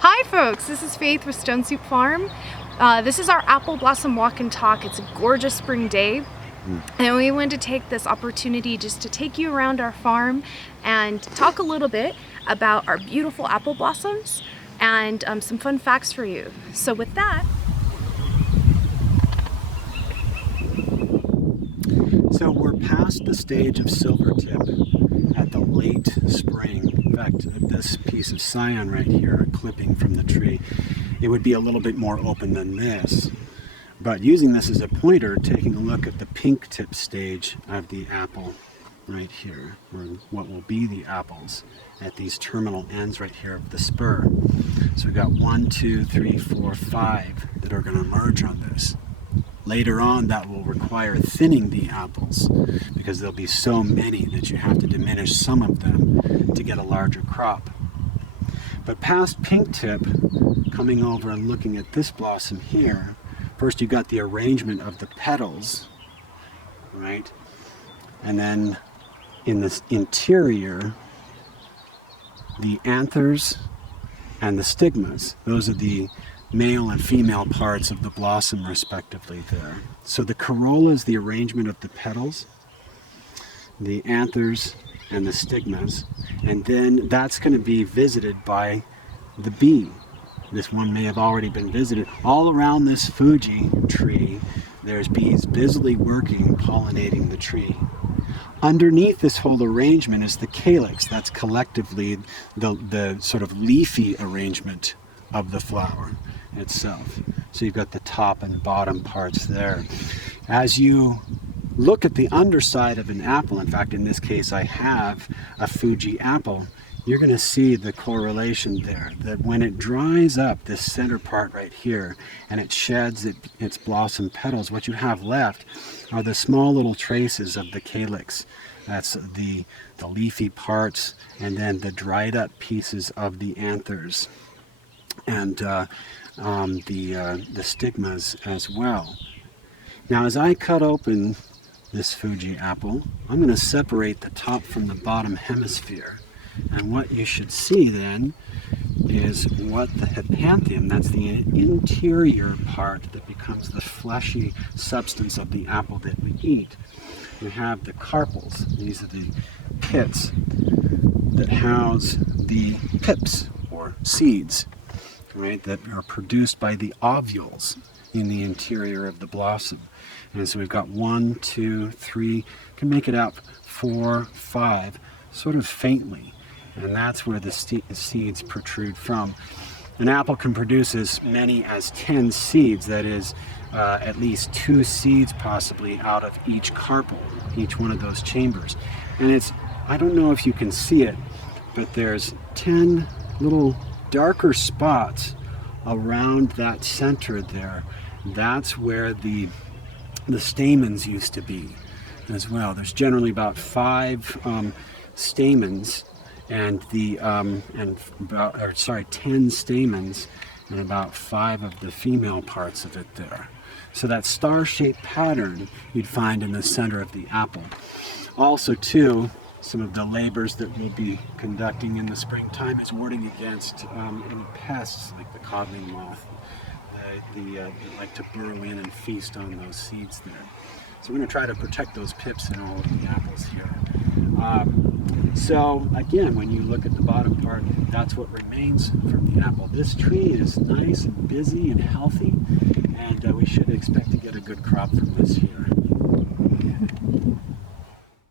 Hi folks, this is Faith with Stone Soup Farm. This is our Apple Blossom Walk and Talk. It's a gorgeous spring day. And we wanted to take this opportunity just to take you around our farm and talk a little bit about our beautiful apple blossoms and some fun facts for you. So with that, so we're past the stage of silvertip at the late spring. In fact, this piece of scion right here, a clipping from the tree, it would be a little bit more open than this. But using this as a pointer, taking a look at the pink tip stage of the apple right here, or what will be the apples at these terminal ends right here of the spur. So we've got 1, 2, 3, 4, 5 that are going to emerge on this. Later on, that will require thinning the apples because there'll be so many that you have to diminish some of them to get a larger crop. But past pink tip, coming over and looking at this blossom here, first you got the arrangement of the petals, right? And then in this interior, the anthers and the stigmas. Those are the male and female parts of the blossom respectively there. So the corolla is the arrangement of the petals, the anthers and the stigmas, and then that's going to be visited by the bee. This one may have already been visited. All around this Fuji tree, there's bees busily working, pollinating the tree. Underneath this whole arrangement is the calyx. That's collectively the sort of leafy arrangement of the flower itself. So you've got the top and bottom parts there. As you look at the underside of an apple, in fact in this case I have a Fuji apple, you're going to see the correlation there, that when it dries up, this center part right here, and it sheds its blossom petals, what you have left are the small little traces of the calyx. That's the leafy parts, and then the dried up pieces of the anthers and the stigmas as well. Now as I cut open this Fuji apple, I'm going to separate the top from the bottom hemisphere. And what you should see then is what the hypanthium, that's the interior part that becomes the fleshy substance of the apple that we eat. We have the carpels. These are the pits that house the pips or seeds, right, that are produced by the ovules in the interior of the blossom. And so we've got 1, 2, 3, can make it out 4, 5, sort of faintly. And that's where the seeds protrude from. An apple can produce as many as 10 seeds, that is at least 2 seeds possibly out of each carpel, each one of those chambers. And it's, I don't know if you can see it, but there's 10 little darker spots around that center there. That's where the stamens used to be as well. There's generally about 5 stamens and 10 stamens and about 5 of the female parts of it there. So that star-shaped pattern you'd find in the center of the apple. Also too, some of the labors that we'll be conducting in the springtime is warding against any pests like the codling moth that like to burrow in and feast on those seeds there. So we're going to try to protect those pips in all of the apples here. So again, when you look at the bottom part, that's what remains from the apple. This tree is nice and busy and healthy, and we should expect to get a good crop from this here.